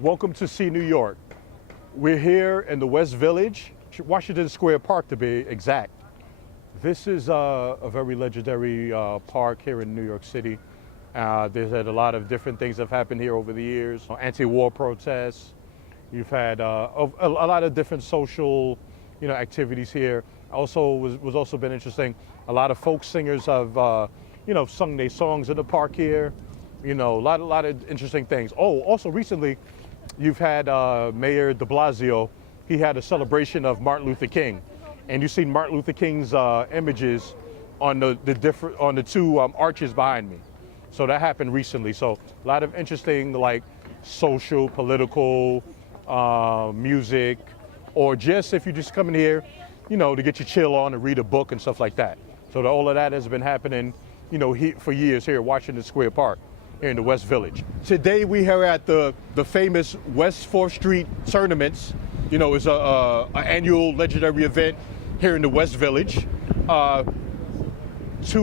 Welcome to See New York. We're here in the West Village, Washington Square Park to be exact. This is a very legendary park here in New York City. There's had a lot of different things that have happened here over the years. Anti-war protests. You've had a lot of different social, activities here. Also was also been interesting. A lot of folk singers have, sung their songs in the park here. A lot of interesting things. Oh, also recently, you've had Mayor de Blasio. He had a celebration of Martin Luther King, and you've seen Martin Luther King's images on the two arches behind me. So that happened recently. So a lot of interesting, like social, political, music, or just if you're just coming here, to get your chill on and read a book and stuff like that. So all of that has been happening, for years here at Washington Square Park, here in the West Village. Today we are at the famous West 4th Street tournaments. It's an annual legendary event here in the West Village. To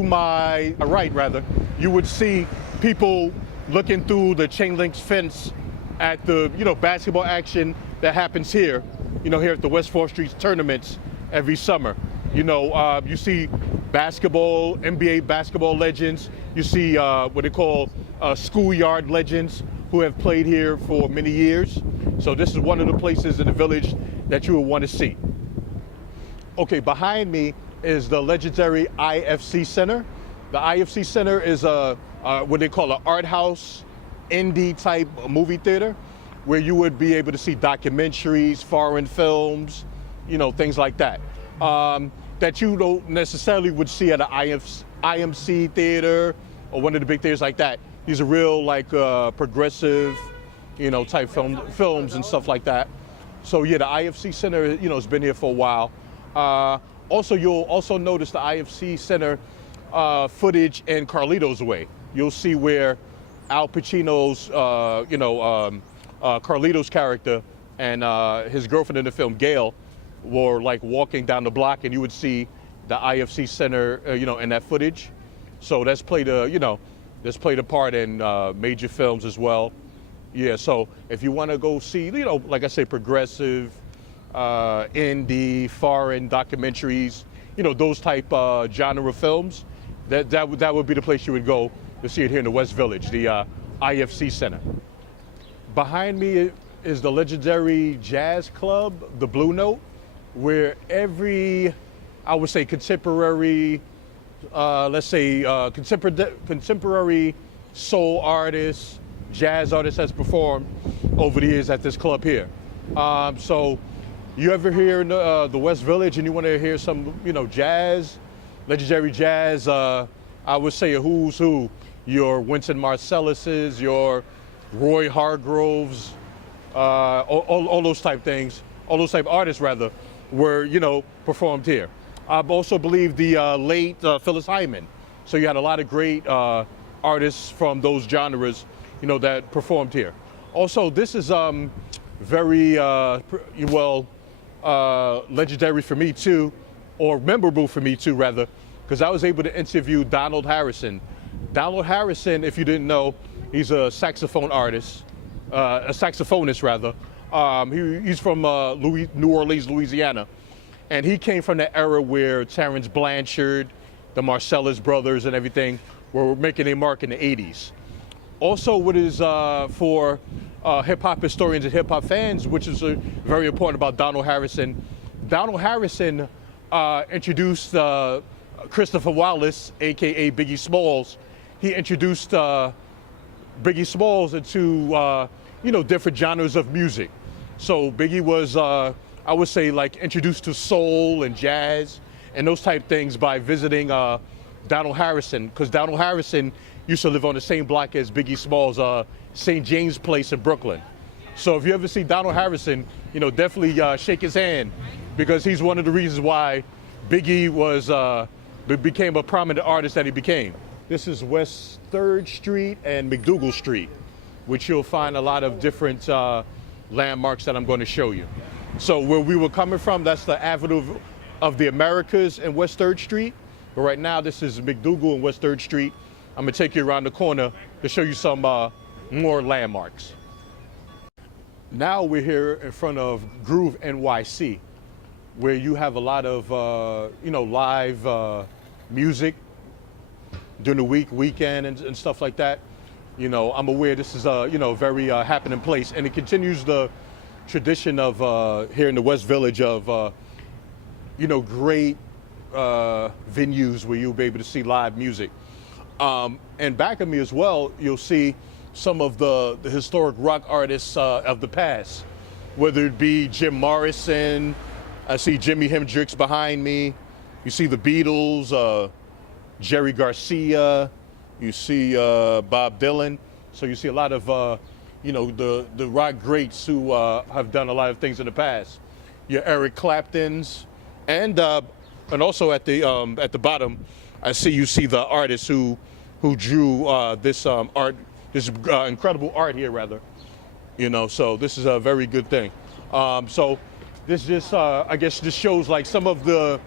my right, rather, you would see people looking through the chain link fence at the basketball action that happens here, here at the West 4th Street tournaments every summer. You see basketball, NBA basketball legends. You see what they call schoolyard legends who have played here for many years. So this is one of the places in the village that you would want to see. Okay, behind me is the legendary IFC Center. The IFC Center is what they call an art house, indie type movie theater, where you would be able to see documentaries, foreign films, things like that. That you don't necessarily would see at an IMC theater or one of the big theaters like that. These are real progressive, type films and stuff like that. So yeah, the IFC Center, has been here for a while. Also, you'll also notice the IFC Center footage in Carlito's Way. You'll see where Al Pacino's, Carlito's character and his girlfriend in the film, Gail, were walking down the block, and you would see the IFC Center, in that footage. So that's played a part in major films as well. Yeah, so if you want to go see, like I say, progressive, indie, foreign documentaries, those type genre films, that would be the place you would go to see it here in the West Village, the IFC Center. Behind me is the legendary jazz club, the Blue Note, where every, I would say, contemporary, contemporary soul artist, jazz artist has performed over the years at this club here. So you ever hear in the West Village and you want to hear some, jazz, legendary jazz, I would say a who's who, your Wynton Marsalis's, your Roy Hargroves, all those type things, all those type artists rather, were, performed here. I also believe the late Phyllis Hyman. So you had a lot of great artists from those genres, that performed here. Also, this is very legendary for me too, or memorable for me too rather, because I was able to interview Donald Harrison. Donald Harrison, if you didn't know, he's a saxophone artist, a saxophonist rather. He's from New Orleans, Louisiana. And he came from the era where Terrence Blanchard, the Marcellus brothers and everything were making a mark in the 80s. Also, what is for hip-hop historians and hip-hop fans, which is very important about Donald Harrison. Donald Harrison introduced Christopher Wallace, AKA Biggie Smalls. He introduced Biggie Smalls into, different genres of music. So Biggie was, I would say, introduced to soul and jazz and those type things by visiting Donald Harrison, because Donald Harrison used to live on the same block as Biggie Smalls, St. James Place in Brooklyn. So if you ever see Donald Harrison, definitely shake his hand, because he's one of the reasons why Biggie became a prominent artist that he became. This is West 3rd Street and McDougal Street, which you'll find a lot of different landmarks that I'm going to show you. So where we were coming from, that's the Avenue of the Americas and West 3rd Street. But right now, this is McDougal and West 3rd Street. I'm gonna take you around the corner to show you some more landmarks. Now we're here in front of Groove NYC, where you have a lot of live music during the weekend, and stuff like that. I'm aware this is a very happening place, and it continues the tradition of here in the West Village of great venues where you'll be able to see live music. And back of me as well, you'll see some of the historic rock artists of the past, whether it be Jim Morrison. I see Jimi Hendrix behind me. You see the Beatles, Jerry Garcia. You see Bob Dylan. So you see a lot of the rock greats who have done a lot of things in the past. Your Eric Claptons, and also at the bottom, I see the artists who drew this art, this incredible art here, rather. So this is a very good thing. So this just I guess just shows like some of the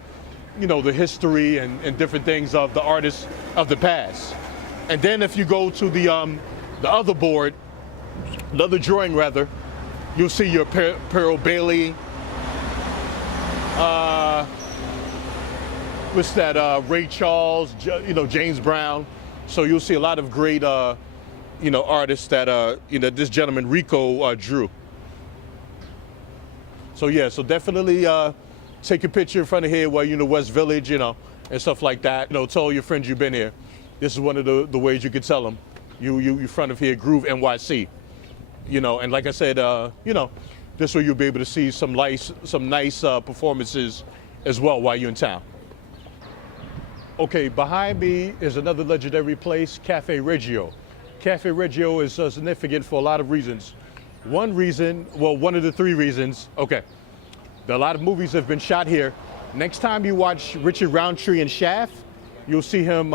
the history and different things of the artists of the past. And then if you go to the other board, the other drawing rather, you'll see your Pearl Bailey. What's that? Ray Charles, James Brown. So you'll see a lot of great, artists that this gentleman Rico drew. So yeah, so definitely take a picture in front of here while you're in the West Village, and stuff like that. Tell your friends you've been here. This is one of the ways you could tell them you're front of here, Groove NYC. And like I said, this way you'll be able to see some nice performances as well while you're in town. Okay, behind me is another legendary place, Cafe Reggio. Cafe Reggio is significant for a lot of reasons. One of the three reasons, okay, a lot of movies have been shot here. Next time you watch Richard Roundtree and Shaft, you'll see him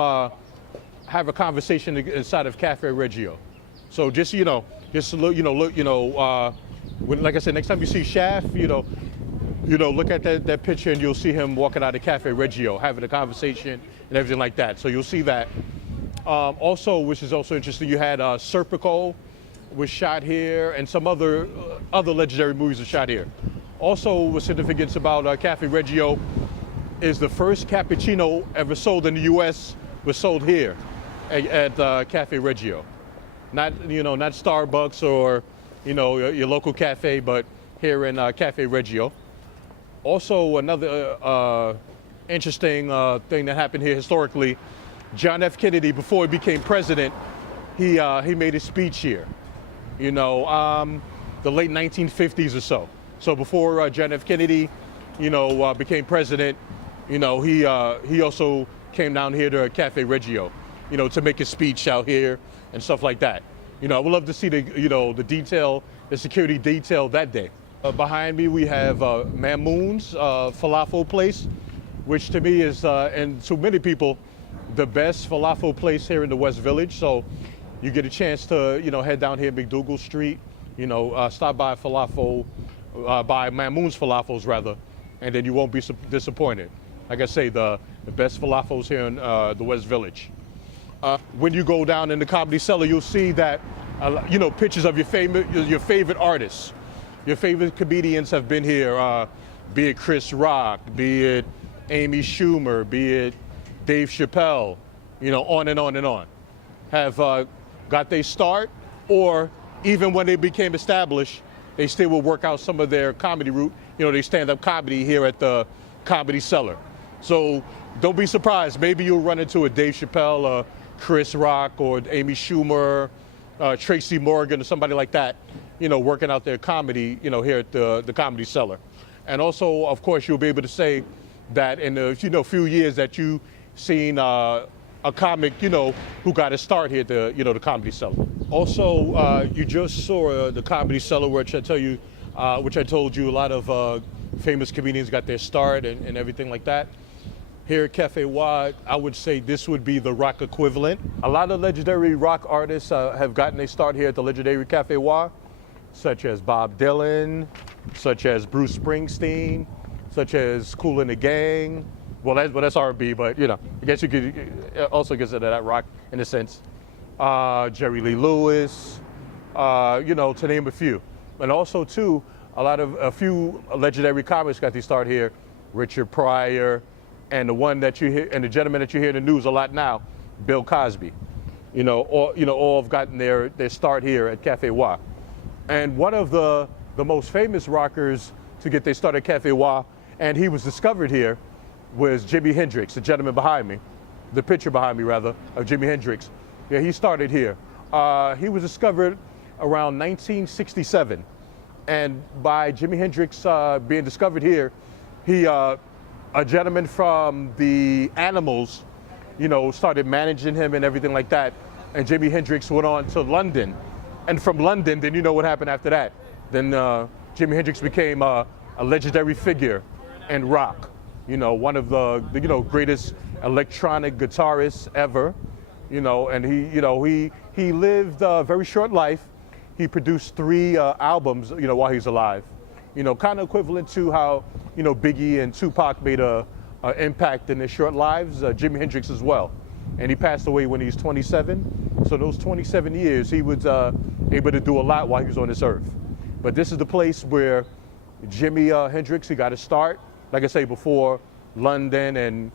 have a conversation inside of Cafe Reggio. So just look, like I said, next time you see Shaft, look at that picture and you'll see him walking out of Cafe Reggio, having a conversation and everything like that. So you'll see that. Also, which is also interesting, you had Serpico was shot here, and some other legendary movies were shot here. Also, what's significant about Cafe Reggio is the first cappuccino ever sold in the U.S. was sold here at Cafe Reggio. Not Starbucks or your local cafe, but here in Cafe Reggio. Also, another interesting thing that happened here historically, John F. Kennedy, before he became president, he made a speech here. The late 1950s or so. So before John F. Kennedy, became president, he also came down here to Cafe Reggio, to make a speech out here and stuff like that. I would love to see the detail, the security detail that day. Behind me we have Mamoun's falafel place, which to me is, and to many people, the best falafel place here in the West Village. So you get a chance to, head down here McDougal Street, stop by falafel, by Mamoun's falafels rather, and then you won't be disappointed. Like I say, the best falafels here in the West Village. When you go down in the Comedy Cellar, you'll see that, pictures of your favorite artists. Your favorite comedians have been here, be it Chris Rock, be it Amy Schumer, be it Dave Chappelle, on and on and on. Have got their start, or even when they became established, they still will work out some of their comedy route, they stand-up comedy here at the Comedy Cellar. So don't be surprised. Maybe you'll run into a Dave Chappelle, Chris Rock, or Amy Schumer, Tracy Morgan, or somebody like that, working out their comedy, here at the Comedy Cellar. And also, of course, you'll be able to say that in the few years that you've seen a comic, who got a start here at the Comedy Cellar. Also, you just saw the Comedy Cellar, which I told you a lot of famous comedians got their start and everything like that. Here at Cafe Y, I would say this would be the rock equivalent. A lot of legendary rock artists have gotten their start here at the legendary Cafe Y, such as Bob Dylan, such as Bruce Springsteen, such as Kool and the Gang. Well, that's R&B, but I guess you could also consider that rock in a sense. Jerry Lee Lewis, to name a few. And also too, a few legendary comics got their start here. Richard Pryor, and the one that you hear, and the gentleman that you hear in the news a lot now, Bill Cosby. All have gotten their start here at Cafe Wha. And one of the most famous rockers to get their start at Cafe Wha, and he was discovered here, was Jimi Hendrix, the gentleman behind me, the picture behind me rather, of Jimi Hendrix. Yeah, he started here. He was discovered around 1967. And by Jimi Hendrix being discovered here, a gentleman from the Animals, started managing him and everything like that. And Jimi Hendrix went on to London. And from London, then you know what happened after that. Then Jimi Hendrix became a legendary figure in rock. One of the greatest electronic guitarists ever. And he lived a very short life. He produced 3 albums, while he was alive. Kind of equivalent to how, Biggie and Tupac made a impact in their short lives, Jimi Hendrix as well. And he passed away when he was 27. So those 27 years, he was able to do a lot while he was on this earth. But this is the place where Jimi Hendrix, he got his start, like I say before, London and,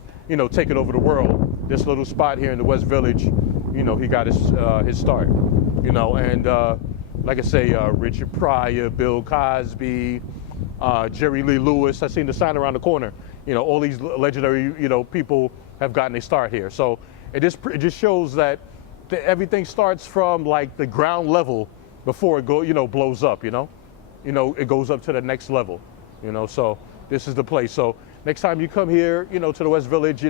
taking over the world. This little spot here in the West Village, he got his start. And like I say, Richard Pryor, Bill Cosby, Jerry Lee Lewis. I seen the sign around the corner. All these legendary, people have gotten a start here. So it just shows that everything starts from like the ground level before it blows up. It goes up to the next level. So this is the place. So next time you come here, to the West Village,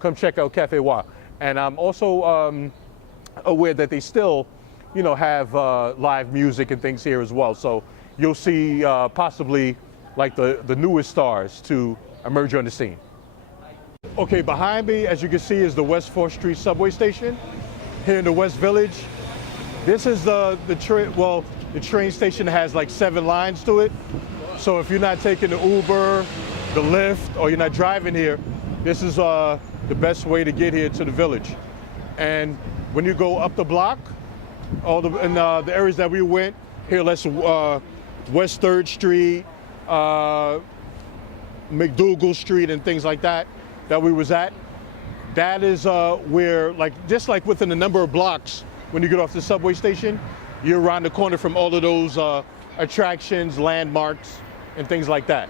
come check out Cafe Wha. And I'm also aware that they still, have live music and things here as well. So you'll see possibly like the newest stars to emerge on the scene. Okay, behind me, as you can see, is the West 4th Street subway station here in the West Village. This is the train station has like 7 lines to it. So if you're not taking the Uber, the Lyft, or you're not driving here, this is the best way to get here to the village. And when you go up the block, in the areas that we went, here, West 3rd Street, McDougal Street, and things like that we was at, that is where, just like within a number of blocks, when you get off the subway station, you're around the corner from all of those attractions, landmarks, and things like that.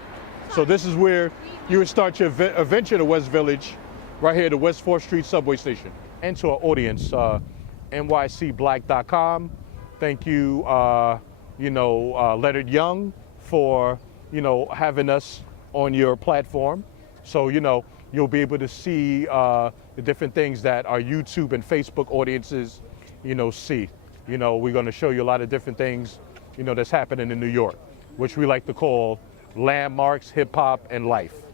So this is where you would start your adventure to West Village, right here, the West 4th Street subway station. And to our audience, nycblack.com. Thank you, Leonard Young, for, having us on your platform. So, you'll be able to see the different things that our YouTube and Facebook audiences, see. We're going to show you a lot of different things, that's happening in New York, which we like to call landmarks, hip hop, and life.